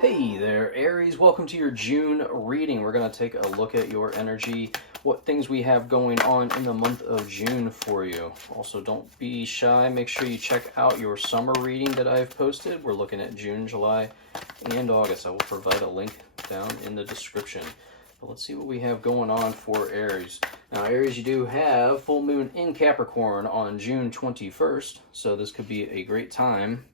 Hey there, Aries. Welcome to your June reading. We're going to take a look at your energy, what things we have going on in the month of June for you. Also, don't be shy. Make sure you check out your summer reading that I've posted. We're looking at June, July, and August. I will provide a link down in the description. But let's see what we have going on for Aries. Now, Aries, you do have full moon in Capricorn on June 21st, so this could be a great time.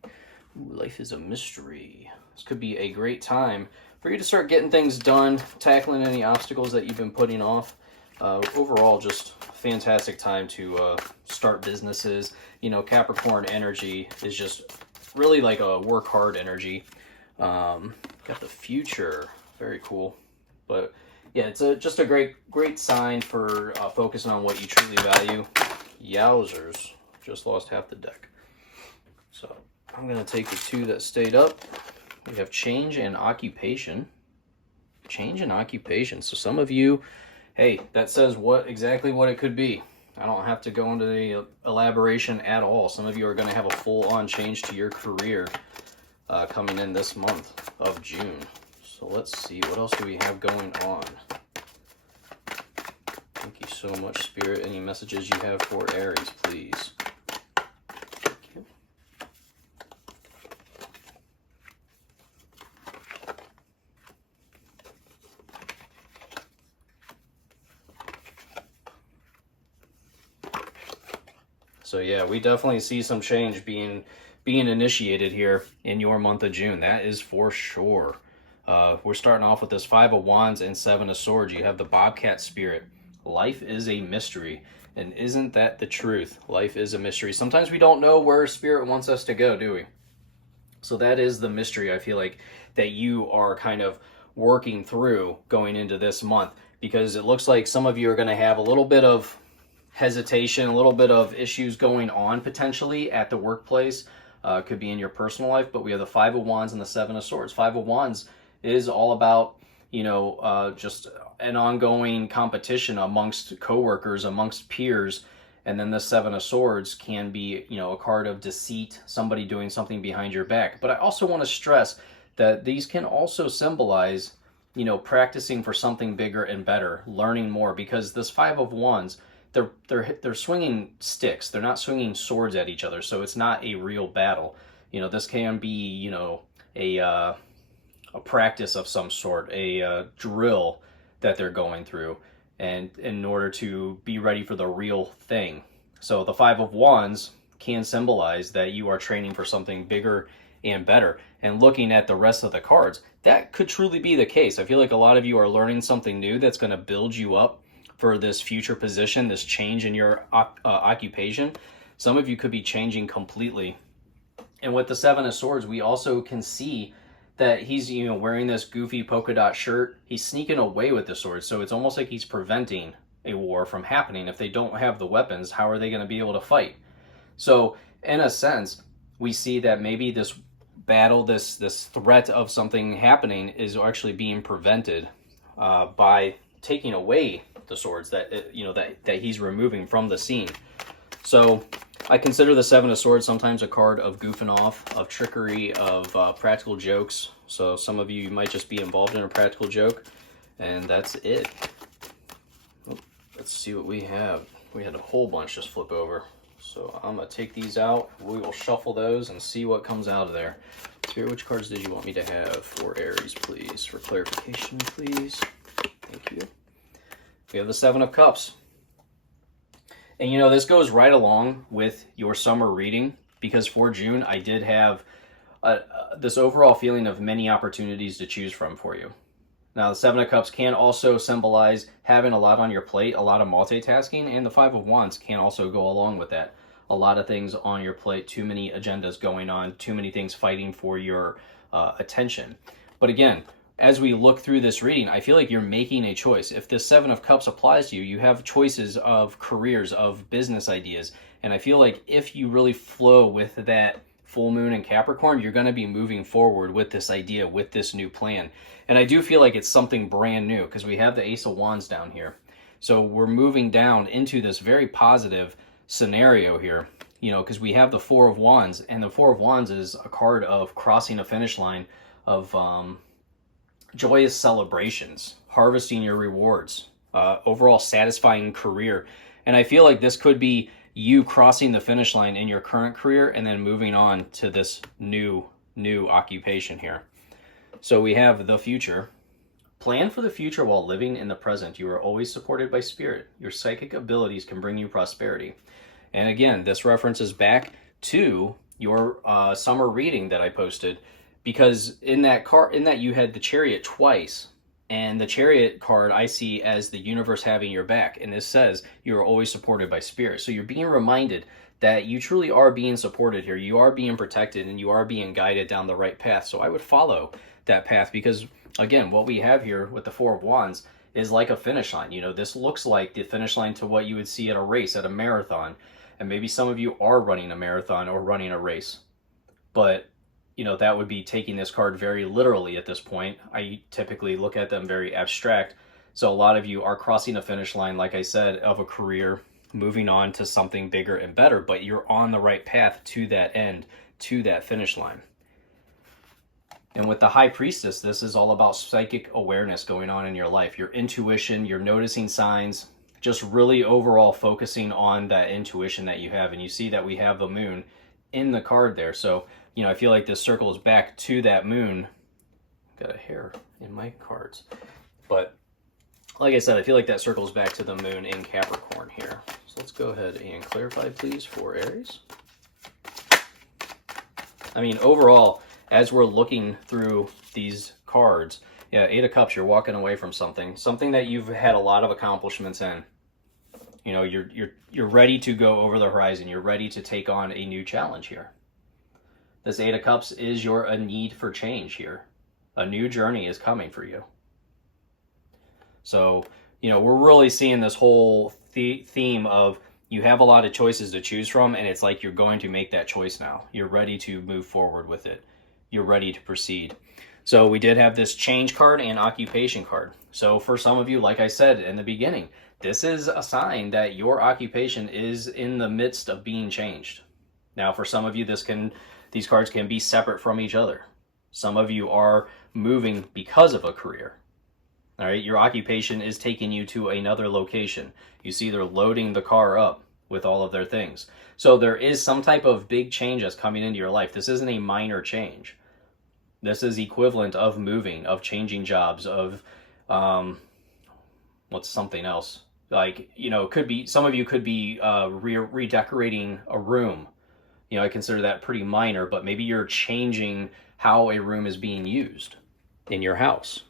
Ooh, life is a mystery. This could be a great time for you to start getting things done, tackling any obstacles that you've been putting off. Overall, just fantastic time to start businesses. You know, Capricorn energy is just really like a work hard energy. Got the future, very cool. But yeah, it's just a great sign for focusing on what you truly value. Yowzers, just lost half the deck. So I'm gonna take the two that stayed up. We have change and occupation. Change and occupation. So some of you, hey, that says exactly what it could be. I don't have to go into the elaboration at all. Some of you are going to have a full-on change to your career coming in this month of June. So let's see, what else do we have going on? Thank you so much, Spirit. Any messages you have for Aries, please? So yeah, we definitely see some change being initiated here in your month of June. That is for sure. We're starting off with this Five of Wands and Seven of Swords. You have the Bobcat spirit. Life is a mystery. And isn't that the truth? Life is a mystery. Sometimes we don't know where Spirit wants us to go, do we? So that is the mystery, I feel like, that you are kind of working through going into this month. Because it looks like some of you are going to have a little bit of hesitation, a little bit of issues going on potentially at the workplace. Could be in your personal life, but we have the Five of Wands and the Seven of Swords. Five of Wands is all about, you know, just an ongoing competition amongst coworkers, amongst peers. And then the Seven of Swords can be, you know, a card of deceit, somebody doing something behind your back. But I also want to stress that these can also symbolize, you know, practicing for something bigger and better, learning more, because this Five of Wands, they're swinging sticks. They're not swinging swords at each other, so it's not a real battle. You know, this can be, you know, a practice of some sort, a drill that they're going through, and in order to be ready for the real thing. So the Five of Wands can symbolize that you are training for something bigger and better. And looking at the rest of the cards, that could truly be the case. I feel like a lot of you are learning something new that's going to build you up for this future position, this change in your occupation. Some of you could be changing completely. And with the Seven of Swords, we also can see that he's, you know, wearing this goofy polka dot shirt. He's sneaking away with the sword. So it's almost like he's preventing a war from happening. If they don't have the weapons, how are they going to be able to fight? So in a sense, we see that maybe this battle, this threat of something happening is actually being prevented by taking away the swords that, you know, that he's removing from the scene. So I consider the Seven of Swords sometimes a card of goofing off, of trickery, of practical jokes. So some of you might just be involved in a practical joke, and that's it. Oh, let's see what we have. We had a whole bunch just flip over. So I'm going to take these out. We will shuffle those and see what comes out of there. Spirit, which cards did you want me to have for Aries, please? For clarification, please. Thank you. We have the Seven of Cups. And you know, this goes right along with your summer reading, because for June, I did have this overall feeling of many opportunities to choose from for you. Now, the Seven of Cups can also symbolize having a lot on your plate, a lot of multitasking, and the Five of Wands can also go along with that. A lot of things on your plate, too many agendas going on, too many things fighting for your attention. But again, as we look through this reading, I feel like you're making a choice. If this Seven of Cups applies to you, you have choices of careers, of business ideas. And I feel like if you really flow with that full moon in Capricorn, you're going to be moving forward with this idea, with this new plan. And I do feel like it's something brand new, because we have the Ace of Wands down here. So we're moving down into this very positive scenario here, you know, because we have the Four of Wands, and the Four of Wands is a card of crossing a finish line, joyous celebrations, harvesting your rewards, overall satisfying career. And I feel like this could be you crossing the finish line in your current career and then moving on to this new occupation here. So we have the future. Plan for the future while living in the present. You are always supported by spirit. Your psychic abilities can bring you prosperity. And again, this references back to your summer reading that I posted, because in that you had the Chariot twice, and the Chariot card I see as the universe having your back, and this says you are always supported by spirit. So you're being reminded that you truly are being supported here. You are being protected, and you are being guided down the right path. So I would follow that path, because again, what we have here with the Four of Wands is like a finish line. You know, this looks like the finish line to what you would see at a race, at a marathon. And maybe some of you are running a marathon or running a race, but you know, that would be taking this card very literally at this point. I typically look at them very abstract. So a lot of you are crossing a finish line, like I said, of a career, moving on to something bigger and better, but you're on the right path to that end, to that finish line. And with the High Priestess, this is all about psychic awareness going on in your life. Your intuition, you're noticing signs, just really overall focusing on that intuition that you have. And you see that we have the moon in the card there. So, you know, I feel like this circles back to that moon. Got a hair in my cards. But like I said, I feel like that circles back to the moon in Capricorn here. So let's go ahead and clarify, please, for Aries. I mean, overall, as we're looking through these cards, yeah, Eight of Cups, you're walking away from something that you've had a lot of accomplishments in. You know, you're ready to go over the horizon. You're ready to take on a new challenge here. This Eight of Cups is a need for change here. A new journey is coming for you. So, you know, we're really seeing this whole theme of you have a lot of choices to choose from, and it's like you're going to make that choice now. You're ready to move forward with it. You're ready to proceed. So we did have this change card and occupation card. So for some of you, like I said in the beginning, this is a sign that your occupation is in the midst of being changed. Now, for some of you, these cards can be separate from each other. Some of you are moving because of a career. All right, your occupation is taking you to another location. You see they're loading the car up with all of their things. So there is some type of big change that's coming into your life. This isn't a minor change. This is equivalent of moving, of changing jobs, of what's something else? Like, you know, could be, some of you could be redecorating a room. You know, I consider that pretty minor, but maybe you're changing how a room is being used in your house.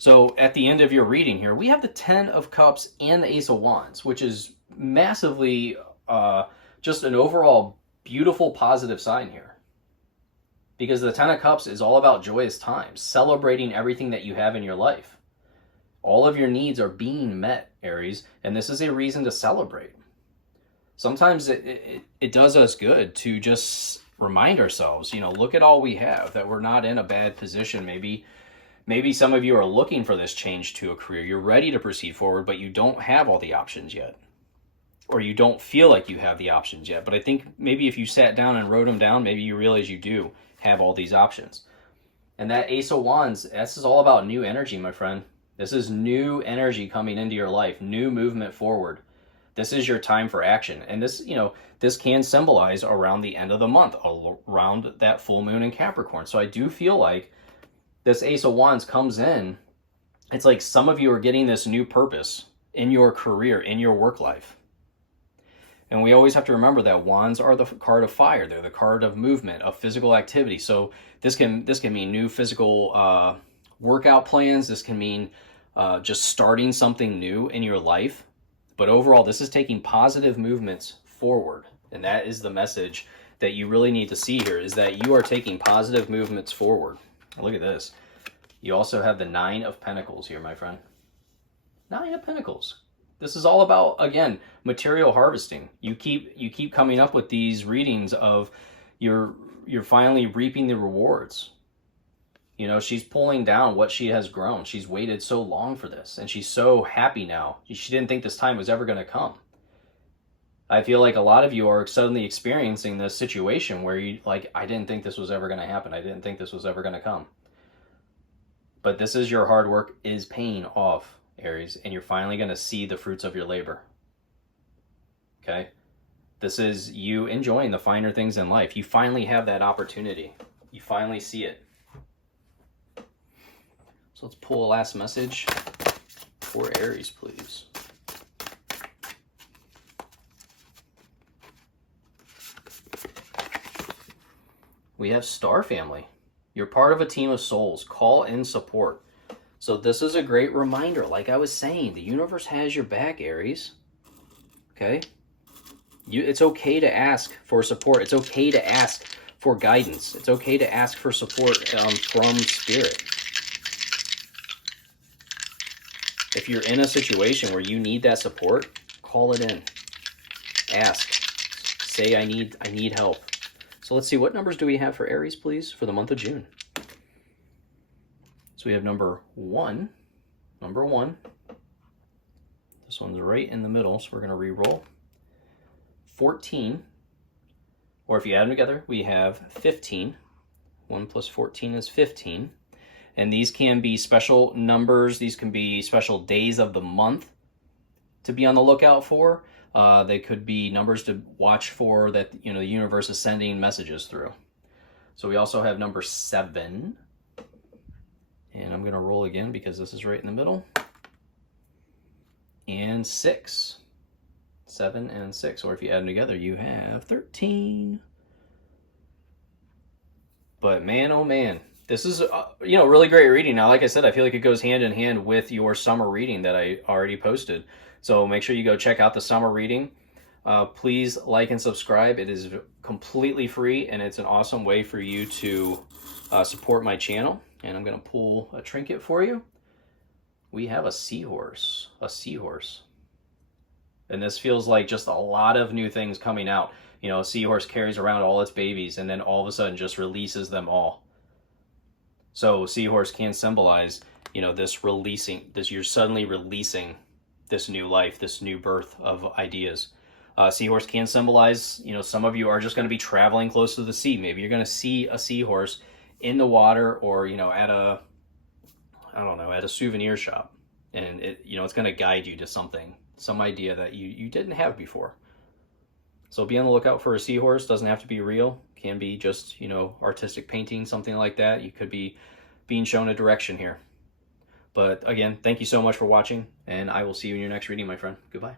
So at the end of your reading here, we have the Ten of Cups and the Ace of Wands, which is massively just an overall beautiful positive sign here. Because the Ten of Cups is all about joyous times, celebrating everything that you have in your life. All of your needs are being met, Aries, and this is a reason to celebrate. Sometimes it does us good to just remind ourselves, you know, look at all we have, that we're not in a bad position. Maybe some of you are looking for this change to a career. You're ready to proceed forward, but you don't have all the options yet. Or you don't feel like you have the options yet. But I think maybe if you sat down and wrote them down, maybe you realize you do have all these options. And that Ace of Wands, this is all about new energy, my friend. This is new energy coming into your life, new movement forward. This is your time for action. And this, you know, this can symbolize around the end of the month, around that full moon in Capricorn. So I do feel like this Ace of Wands comes in, it's like some of you are getting this new purpose in your career, in your work life. And we always have to remember that wands are the card of fire. They're the card of movement, of physical activity. So this can mean new physical workout plans. This can mean just starting something new in your life. But overall, this is taking positive movements forward. And that is the message that you really need to see here, is that you are taking positive movements forward. Look at this. You also have the Nine of Pentacles here, my friend. Nine of Pentacles. This is all about, again, material harvesting. You keep coming up with these readings of you're finally reaping the rewards. You know, she's pulling down what she has grown. She's waited so long for this, and she's so happy now. She didn't think this time was ever going to come. I feel like a lot of you are suddenly experiencing this situation where you like, I didn't think this was ever going to happen. I didn't think this was ever going to come. But this is your hard work is paying off, Aries, and you're finally going to see the fruits of your labor. Okay? This is you enjoying the finer things in life. You finally have that opportunity. You finally see it. So let's pull a last message for Aries, please. We have Star Family. You're part of a team of souls. Call in support. So this is a great reminder. Like I was saying, the universe has your back, Aries. Okay? It's okay to ask for support. It's okay to ask for guidance. It's okay to ask for support from Spirit. If you're in a situation where you need that support, call it in. Ask. Say, I need help. So let's see, what numbers do we have for Aries, please, for the month of June? So we have number 1. Number 1. This one's right in the middle, so we're going to re-roll. 14. Or if you add them together, we have 15. 1 plus 14 is 15. And these can be special numbers. These can be special days of the month to be on the lookout for. They could be numbers to watch for that, you know, the universe is sending messages through. So we also have number 7. And I'm going to roll again because this is right in the middle. And 6. 7 and 6. Or if you add them together, you have 13. But man, oh man, this is, really great reading. Now, like I said, I feel like it goes hand in hand with your summer reading that I already posted. So make sure you go check out the summer reading. Please like and subscribe. It is completely free, and it's an awesome way for you to support my channel. And I'm going to pull a trinket for you. We have a seahorse. A seahorse. And this feels like just a lot of new things coming out. You know, a seahorse carries around all its babies and then all of a sudden just releases them all. So seahorse can symbolize, this releasing, you're suddenly releasing this new life, this new birth of ideas. Seahorse can symbolize, some of you are just going to be traveling close to the sea. Maybe you're going to see a seahorse in the water or, at a souvenir shop. And it's going to guide you to something, some idea that you didn't have before. So be on the lookout for a seahorse. Doesn't have to be real. Can be just, artistic painting, something like that. You could be being shown a direction here. But again, thank you so much for watching, and I will see you in your next reading, my friend. Goodbye.